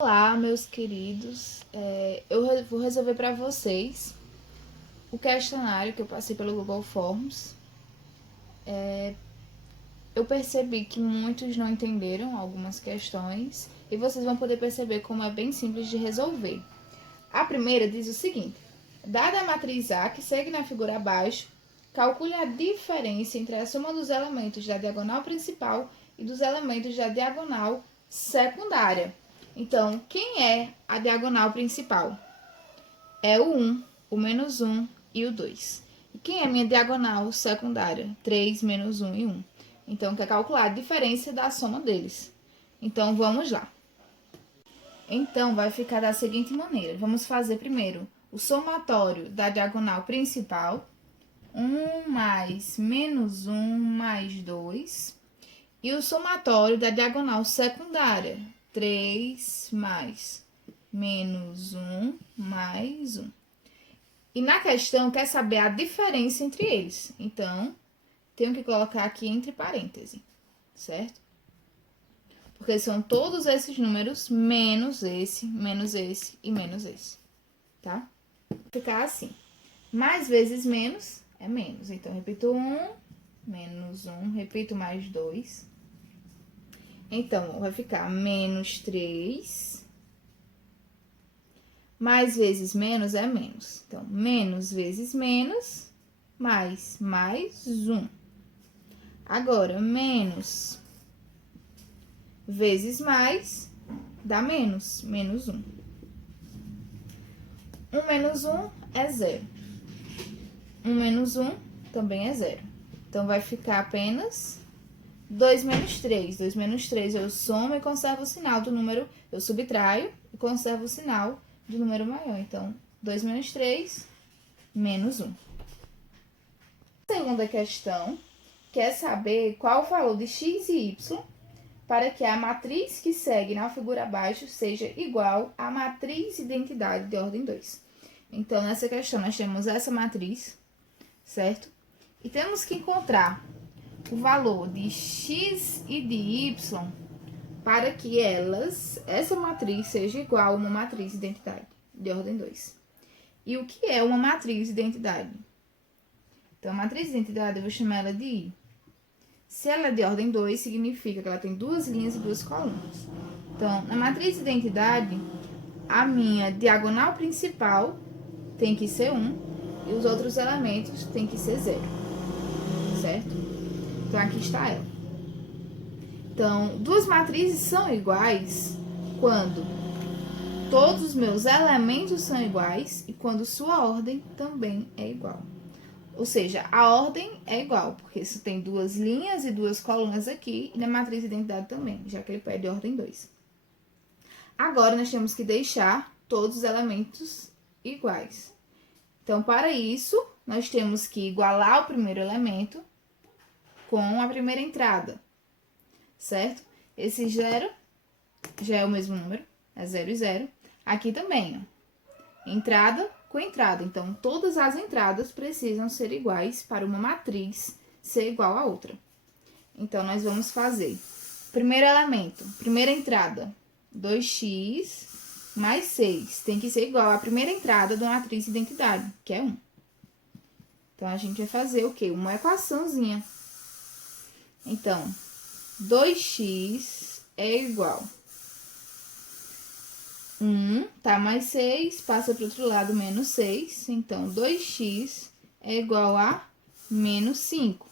Olá, meus queridos. Eu vou resolver para vocês o questionário que eu passei pelo Google Forms. Eu percebi que muitos não entenderam algumas questões e vocês vão poder perceber como é bem simples de resolver. A primeira diz o seguinte: dada a matriz A que segue na figura abaixo, calcule a diferença entre a soma dos elementos da diagonal principal e dos elementos da diagonal secundária. Então, quem é a diagonal principal? É o 1, o menos 1 e o 2. E quem é a minha diagonal secundária? 3, menos 1 e 1. Então, quer calcular a diferença da soma deles. Então, vamos lá. Então, vai ficar da seguinte maneira. Vamos fazer primeiro o somatório da diagonal principal. 1 mais menos 1 mais 2. E o somatório da diagonal secundária. 3 mais menos 1 mais 1. E na questão, quer saber a diferença entre eles. Então, tenho que colocar aqui entre parênteses, certo? Porque são todos esses números, menos esse e menos esse, tá? Vai ficar assim. Mais vezes menos é menos. Então, repito 1, menos 1, repito mais 2. Então, vai ficar menos 3. Mais vezes menos é menos. Então, menos vezes menos, mais 1. Agora, menos vezes mais dá menos 1. 1 menos 1 é 0. 1 menos 1 também é 0. Então, vai ficar apenas 2 menos 3. 2 menos 3 eu somo e conservo o sinal do número, eu subtraio e conservo o sinal do número maior. Então, 2 menos 3, menos 1. Segunda questão, quer saber qual o valor de x e y para que a matriz que segue na figura abaixo seja igual à matriz identidade de ordem 2. Então, nessa questão, nós temos essa matriz, certo? E temos que encontrar o valor de x e de y para que essa matriz seja igual a uma matriz identidade de ordem 2. E o que é uma matriz identidade? Então, a matriz identidade eu vou chamar ela de I. Se ela é de ordem 2, significa que ela tem duas linhas e duas colunas. Então, na matriz identidade, a minha diagonal principal tem que ser 1 e os outros elementos tem que ser 0, certo? Então, aqui está ela. Então, duas matrizes são iguais quando todos os meus elementos são iguais e quando sua ordem também é igual. Ou seja, a ordem é igual, porque isso tem duas linhas e duas colunas aqui, e na matriz identidade também, já que ele pede ordem 2. Agora, nós temos que deixar todos os elementos iguais. Então, para isso, nós temos que igualar o primeiro elemento com a primeira entrada, certo? Esse 0 já é o mesmo número, é 0 e 0. Aqui também, ó, entrada com entrada. Então, todas as entradas precisam ser iguais para uma matriz ser igual a outra. Então, nós vamos fazer primeiro elemento, primeira entrada, 2x mais 6. Tem que ser igual à primeira entrada da matriz identidade, que é 1. Então, a gente vai fazer o quê? Uma equaçãozinha. Então, 2x é igual 1, tá? Mais 6, passa para o outro lado, menos 6. Então, 2x é igual a menos 5.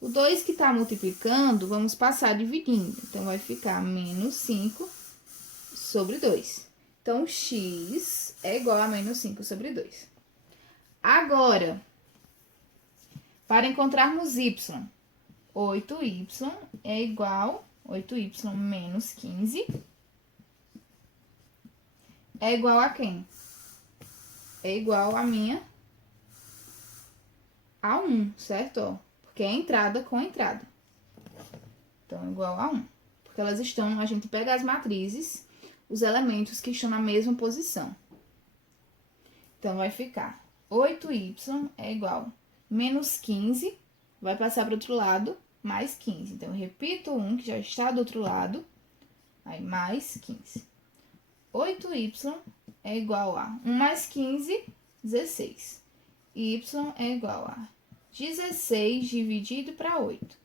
O 2 que tá multiplicando, vamos passar dividindo. Então, vai ficar menos 5 sobre 2. Então, x é igual a menos 5 sobre 2. Agora, para encontrarmos y, 8y é igual a 8y menos 15. É igual a quem? É igual a minha a 1, certo? Ó, porque é entrada com entrada. Então, é igual a 1. Porque elas estão, a gente pega as matrizes, os elementos que estão na mesma posição. Então, vai ficar 8y é igual a menos 15, vai passar para o outro lado, mais 15. Então, eu repito 1, que já está do outro lado, aí mais 15. 8y é igual a 1 mais 15, 16. Y é igual a 16 dividido para 8.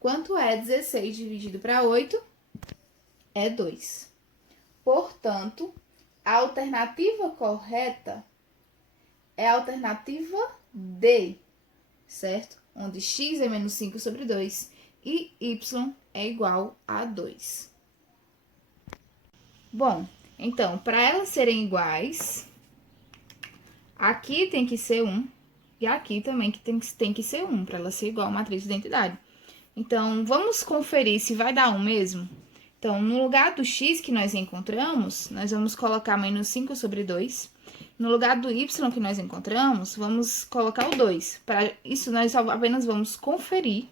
Quanto é 16 dividido para 8? É 2. Portanto, a alternativa correta é a alternativa D, certo? Onde x é menos 5 sobre 2 e y é igual a 2. Bom, então, para elas serem iguais, aqui tem que ser 1 e aqui também tem que ser 1 para ela ser igual a matriz de identidade. Então, vamos conferir se vai dar 1 mesmo? Então, no lugar do x que nós encontramos, nós vamos colocar menos 5 sobre 2. No lugar do y que nós encontramos, vamos colocar o 2. Para isso, nós apenas vamos conferir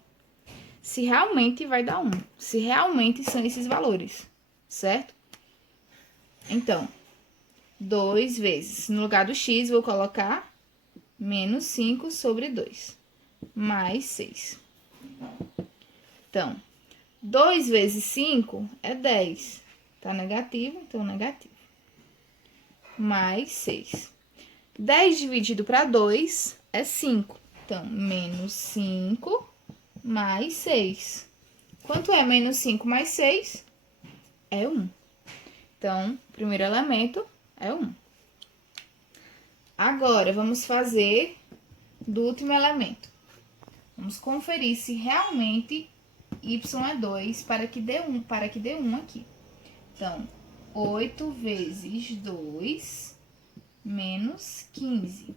se realmente vai dar 1. Se realmente são esses valores, certo? Então, 2 vezes. No lugar do x, vou colocar menos 5 sobre 2. Mais 6. Então, 2 vezes 5 é 10. Tá negativo, então negativo. Mais 6. 10 dividido para 2 é 5. Então, menos 5 mais 6. Quanto é menos 5 mais 6? É 1. Então, o primeiro elemento é 1. Agora, vamos fazer do último elemento. Vamos conferir se realmente y é 2 para que dê 1 aqui. Então, 8 vezes 2 menos 15.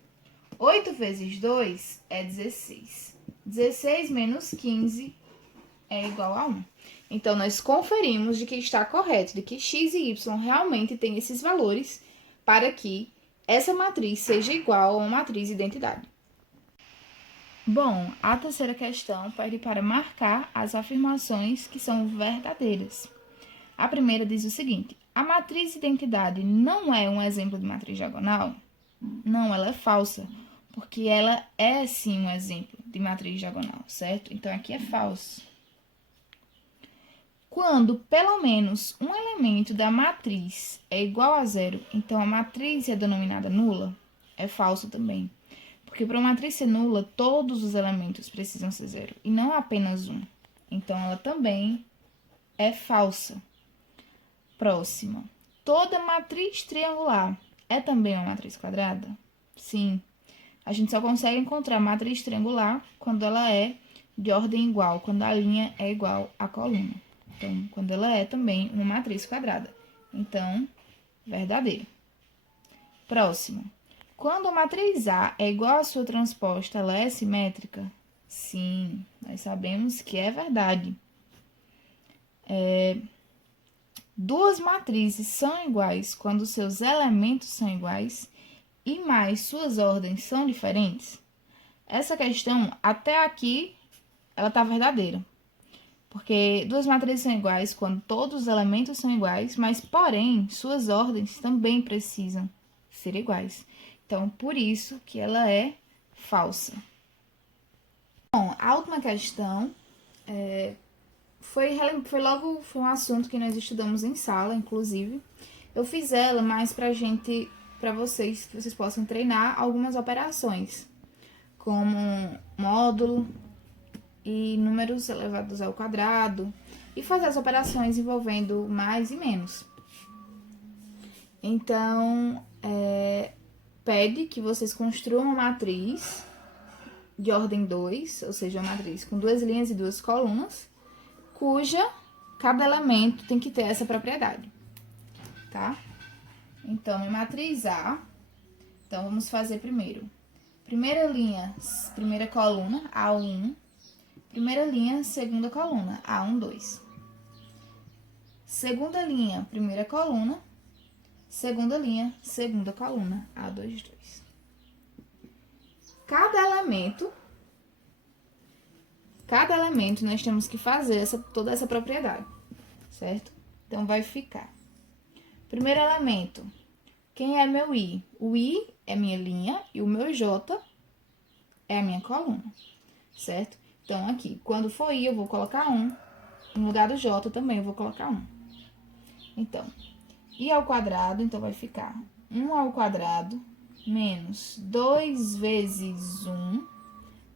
8 vezes 2 é 16. 16 menos 15 é igual a 1. Então, nós conferimos de que está correto, de que x e y realmente têm esses valores para que essa matriz seja igual a uma matriz de identidade. Bom, a terceira questão pede para marcar as afirmações que são verdadeiras. A primeira diz o seguinte: a matriz de identidade não é um exemplo de matriz diagonal? Não, ela é falsa, porque ela é sim um exemplo de matriz diagonal, certo? Então, aqui é falso. Quando pelo menos um elemento da matriz é igual a zero, então a matriz é denominada nula? É falso também. Porque para uma matriz ser nula, todos os elementos precisam ser zero, e não apenas um. Então, ela também é falsa. Próxima. Toda matriz triangular é também uma matriz quadrada? Sim. A gente só consegue encontrar matriz triangular quando ela é de ordem igual, quando a linha é igual à coluna. Então, quando ela é também uma matriz quadrada. Então, verdadeiro. Próximo. Quando a matriz A é igual à sua transposta, ela é simétrica? Sim, nós sabemos que é verdade. Duas matrizes são iguais quando seus elementos são iguais e mais suas ordens são diferentes? Essa questão, até aqui, ela está verdadeira. Porque duas matrizes são iguais quando todos os elementos são iguais, mas, porém, suas ordens também precisam ser iguais. Então, por isso que ela é falsa. Bom, a última questão foi um assunto que nós estudamos em sala, inclusive. Eu fiz ela mais para vocês, que vocês possam treinar algumas operações, como módulo e números elevados ao quadrado, e fazer as operações envolvendo mais e menos. Então, pede que vocês construam uma matriz de ordem 2, ou seja, uma matriz com 2 linhas e 2 colunas, cuja cada elemento tem que ter essa propriedade, tá? Então, em matriz A, então vamos fazer primeiro. Primeira linha, primeira coluna, A1. Primeira linha, segunda coluna, A1, 2. Segunda linha, primeira coluna. Segunda linha, segunda coluna, A2, 2. Cada elemento nós temos que fazer toda essa propriedade, certo? Então, vai ficar. Primeiro elemento, quem é meu I? O I é minha linha e o meu J é a minha coluna, certo? Então, aqui, quando for I, eu vou colocar 1. No lugar do J também eu vou colocar 1. Então, i ao quadrado, então vai ficar 1 ao quadrado menos 2 vezes 1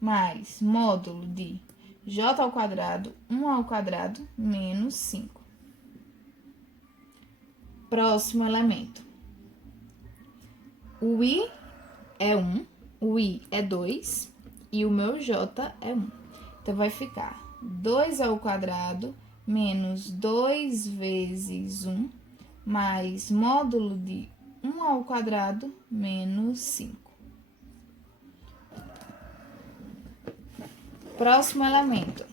mais módulo de j ao quadrado, 1 ao quadrado menos 5. Próximo elemento. O i é 1, o i é 2 e o meu j é 1. Então, vai ficar 2 ao quadrado menos 2 vezes 1 mais módulo de 1 ao quadrado menos 5. Próximo elemento.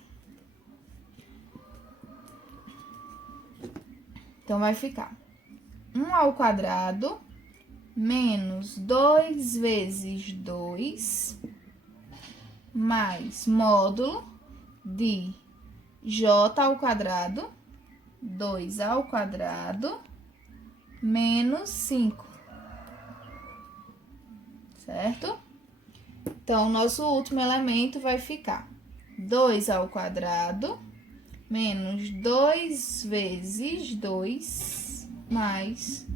Então, vai ficar 1 ao quadrado menos 2 vezes 2 mais módulo de j ao quadrado, 2 ao quadrado, menos 5. Certo? Então, o nosso último elemento vai ficar 2 ao quadrado, menos 2 vezes 2, mais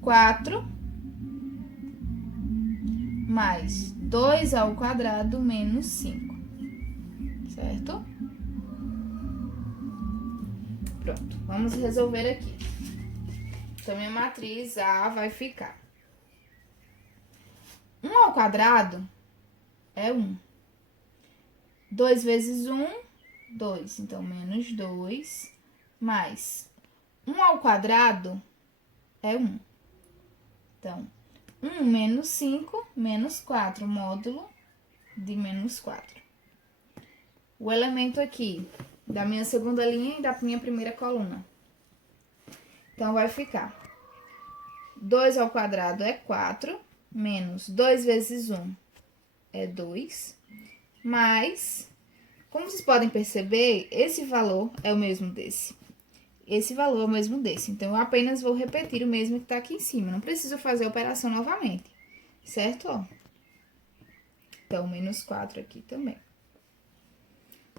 4, mais 2 ao quadrado, menos 5. Certo? Pronto, vamos resolver aqui. Então, minha matriz A vai ficar 1 ao quadrado é 1. 2 vezes 1, 2. Então, menos 2, mais 1 ao quadrado é 1. Então, 1 menos 5, menos 4, módulo de menos 4. O elemento aqui da minha segunda linha e da minha primeira coluna. Então, vai ficar 2 ao quadrado é 4, menos 2 vezes 1 é 2, mais, como vocês podem perceber, esse valor é o mesmo desse. Esse valor é o mesmo desse. Então, eu apenas vou repetir o mesmo que está aqui em cima. Não preciso fazer a operação novamente, certo? Ó. Então, menos 4 aqui também.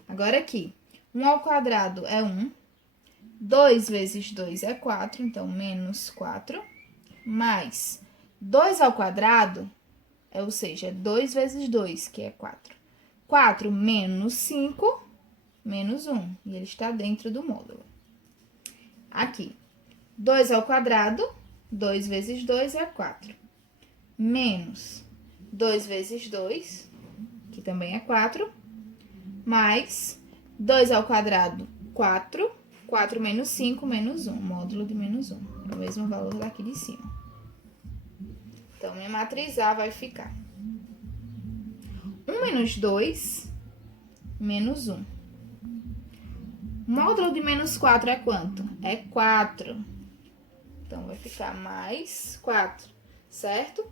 Agora, aqui, 1 ao quadrado é 1. 2 vezes 2 é 4, então, menos 4. Mais 2 ao quadrado, ou seja, 2 vezes 2, que é 4. 4 menos 5, menos 1. E ele está dentro do módulo. Aqui, 2 ao quadrado, 2 vezes 2 é 4. Menos 2 vezes 2, que também é 4. Mais 2 ao quadrado, 4. 4 menos 5, menos 1. Módulo de menos 1. É o mesmo valor daqui de cima. Então, minha matriz A vai ficar 1 menos 2, menos 1. Módulo de menos 4 é quanto? É 4. Então, vai ficar mais 4, certo?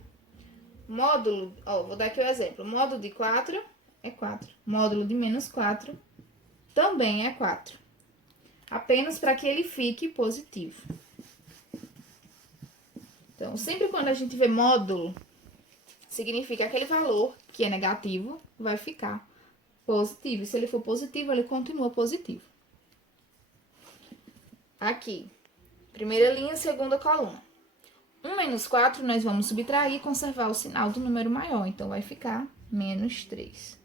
Módulo, ó, vou dar aqui o exemplo. Módulo de 4 é 4. Módulo de menos 4 também é 4. Apenas para que ele fique positivo. Então, sempre quando a gente vê módulo, significa aquele valor que é negativo vai ficar positivo. Se ele for positivo, ele continua positivo. Aqui, primeira linha, segunda coluna. 1 menos 4, nós vamos subtrair e conservar o sinal do número maior. Então, vai ficar menos 3.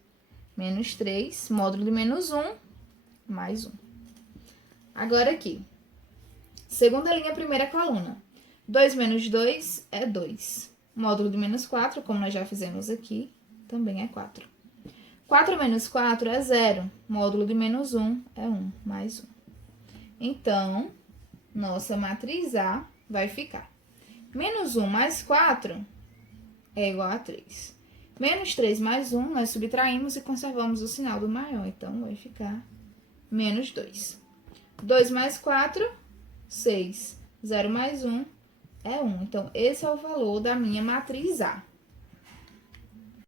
Menos 3, módulo de menos 1, mais 1. Agora, aqui, segunda linha, primeira coluna. 2 menos 2 é 2. Módulo de menos 4, como nós já fizemos aqui, também é 4. 4 menos 4 é 0. Módulo de menos 1 é 1, mais 1. Então, nossa matriz A vai ficar menos 1 mais 4 é igual a 3. Menos 3 mais 1, nós subtraímos e conservamos o sinal do maior. Então, vai ficar menos 2. 2 mais 4, 6. 0 mais 1 é 1. Então, esse é o valor da minha matriz A.